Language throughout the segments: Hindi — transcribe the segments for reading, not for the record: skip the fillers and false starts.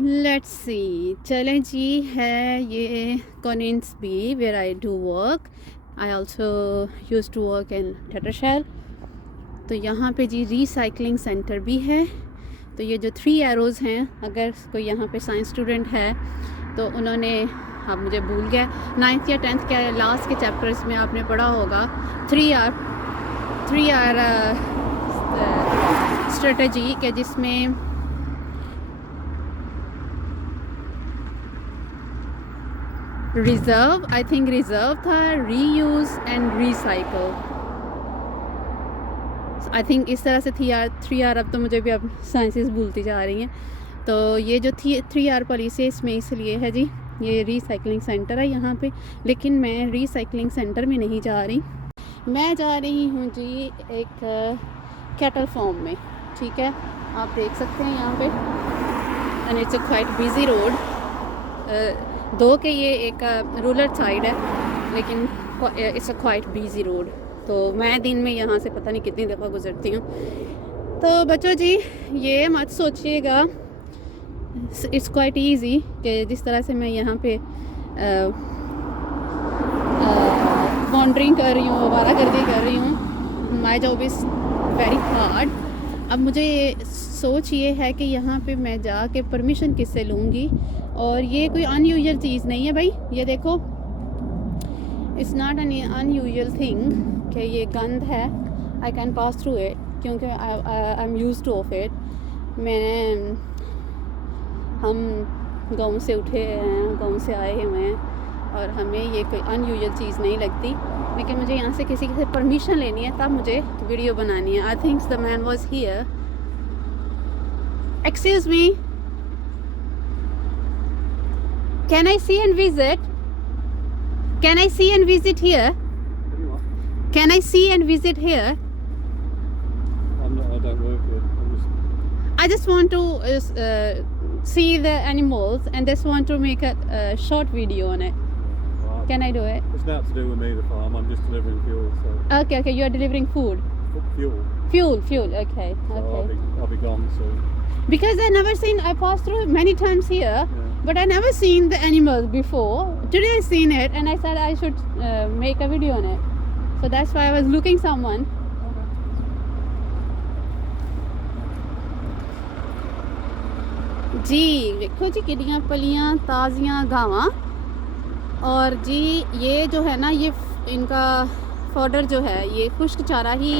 लेट्स सी, चलें जी। है ये कॉनिन्स be where I do work. I also use to work in टेटरशेल। तो यहाँ पे जी रिसाइकलिंग सेंटर भी है। तो ये जो 3 एरोज़ हैं, अगर कोई यहाँ पे साइंस स्टूडेंट है तो उन्होंने, आप मुझे भूल गया, 9th या 10th के लास्ट के चैप्टर्स में आपने पढ़ा होगा 3R स्ट्रेटजी के, जिसमें रिज़र्व, आई थिंक रिज़र्व था, reuse and recycle. I think इस तरह से 3R। अब तो मुझे भी अब साइंसेस भूलती जा रही हैं। तो ये जो 3R पॉलिसी है इसमें इसलिए है जी, ये रिसाइकलिंग सेंटर है यहाँ पे। लेकिन मैं रिसाइकलिंग सेंटर में नहीं जा रही, मैं जा रही हूँ जी एक कैटल फार्म में। ठीक है, आप देख सकते हैं यहाँ पे, and it's a quite busy road. दो के ये एक रूरल साइड है, लेकिन it's a quite busy road. तो मैं दिन में यहाँ से पता नहीं कितनी दफ़ा गुजरती हूँ। तो बच्चों जी, ये मत सोचिएगा, इट्स क्वाइट ईजी कि जिस तरह से मैं यहाँ पे वॉन्डरिंग कर रही हूँ, आवारागर्दी कर रही हूँ। My job is very hard. अब मुझे सोच ये है कि यहाँ पे मैं जाके परमिशन किससे लूँगी। और ये कोई अनयूजुअल चीज़ नहीं है भाई, ये देखो, it's not an unusual thing कि ये गंद है। I can pass through it क्योंकि I am use to of it. हम गाँव से उठे हैं, गाँव से आए हुए हैं, और हमें ये कोई अनयूजुअल चीज़ नहीं लगती। लेकिन मुझे यहाँ से किसी से परमिशन लेनी है, तब मुझे वीडियो बनानी है। I think the man was here. Excuse me, can I see and visit? Can I see and visit here? Can I see and visit here? I don't work here. I just want to see the animals and just want to make a short video on it. Can I do it? It's not to do with me, the farm. I'm just delivering fuel. So Okay, you are delivering food. fuel. Fuel. Okay. So I'll be gone soon. Because I passed through many times here, Yeah. but I never seen the animals before. Today I seen it, and I said I should make a video on it. So that's why I was looking someone. जी देखो जी, किड्डियाँ पलियाँ ताज़ियाँ गावां। और जी ये जो है ना, ये इनका फॉडर जो है, ये खुश्क चारा ही।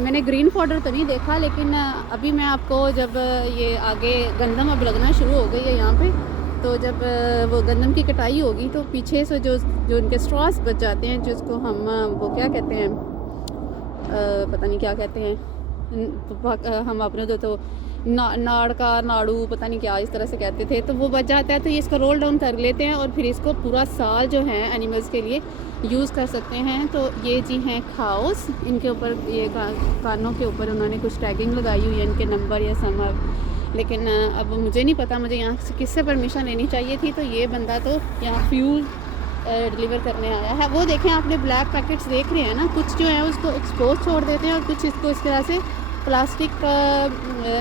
मैंने ग्रीन फॉडर तो नहीं देखा, लेकिन अभी मैं आपको, जब ये आगे गंदम अब लगना शुरू हो गई है यहाँ पे, तो जब वो गंदम की कटाई होगी तो पीछे से जो इनके स्ट्रॉस बच जाते हैं, जिसको हम वो क्या कहते हैं, पता नहीं क्या कहते हैं, हम अपने तो नाड़ का नाड़ू पता नहीं क्या इस तरह से कहते थे, तो वो बच जाता है। तो ये इसको रोल डाउन कर लेते हैं और फिर इसको पूरा साल जो है एनिमल्स के लिए यूज़ कर सकते हैं। तो ये जी हैं खाउस, इनके ऊपर ये कानों के ऊपर उन्होंने कुछ टैगिंग लगाई हुई है, इनके नंबर या समर। लेकिन अब मुझे नहीं पता मुझे यहाँ से किससे परमिशन लेनी चाहिए थी। तो ये बंदा तो यहाँ फ्यूल डिलीवर करने आया है। वो देखें, आपने ब्लैक पैकेट्स देख रहे हैं ना, कुछ जो है उसको एक्सपोज छोड़ देते हैं और कुछ इसको इस तरह से प्लास्टिक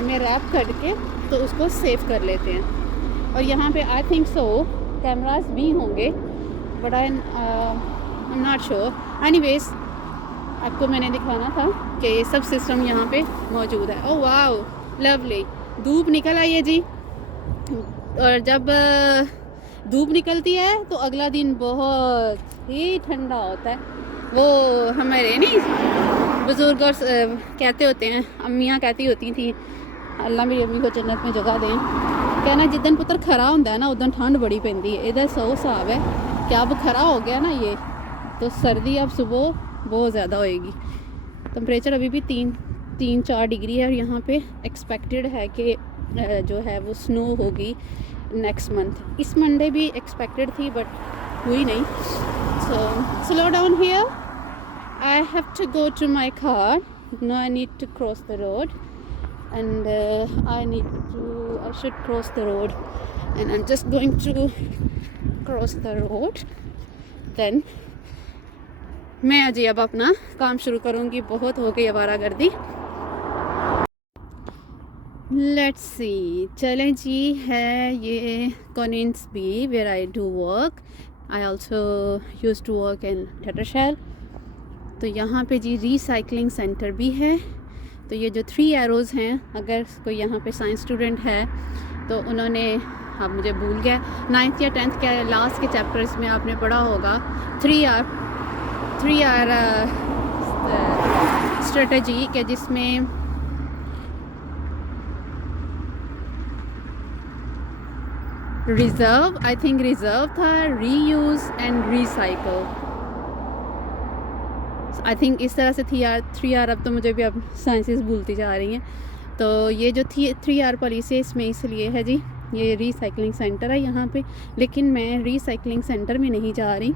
में रैप करके तो उसको सेव कर लेते हैं। और यहाँ पे आई थिंक सो कैमरास भी होंगे, but I am not sure. Anyways, आपको मैंने दिखाना था कि ये सब सिस्टम यहाँ पे मौजूद है। Oh wow, lovely. धूप निकल आई है जी, और जब धूप निकलती है तो अगला दिन बहुत ही ठंडा होता है। वो हमारे नहीं बुज़ुर्ग और कहते होते हैं, अम्मियाँ कहती होती थी, अल्लाह मेरी अम्मी को जन्नत में जगह दें, कहना जिद्दन पुत्र खरा होंदा है ना उदन ठंड बड़ी पैंदी है। इधर 100 हिसाब है कि अब खरा हो गया ना ये, तो सर्दी अब सुबह बहुत ज़्यादा होएगी। टेम्परेचर अभी भी 3-4 डिग्री है, और यहाँ पे एक्सपेक्टेड है कि जो है वो स्नो होगी नेक्स्ट मंथ। इस मंडे भी एक्सपेक्टेड थी बट हुई नहीं। So slow down here, I have to go to my car. Now I need to cross the road, and I should cross the road, and I'm just going to cross the road. Then मैं अजी अब अपना काम शुरू करूँगी। बहुत हो गई आवारागर्दी। लेट्स सी, चलें जी, है ये कॉनिन्स be where I do work. I also use to work in टेटरशेल। तो यहाँ पे जी रिसाइकलिंग सेंटर भी है। तो ये जो 3 एरोज़ हैं, अगर कोई यहाँ पे साइंस स्टूडेंट है तो उन्होंने, अब मुझे भूल गया, 9th या 10th के लास्ट के चैप्टर्स में आपने पढ़ा होगा 3R स्ट्रेटजी के, जिसमें रिज़र्व, आई थिंक रिज़र्व था, reuse and recycle. I think इस तरह से 3R, अब तो मुझे भी अब साइंसेस भूलती जा रही हैं। तो ये जो 3R पॉलिसी है इसमें इसलिए है जी, ये रिसाइकलिंग सेंटर है यहाँ पे, लेकिन मैं रिसाइकलिंग सेंटर में नहीं जा रही।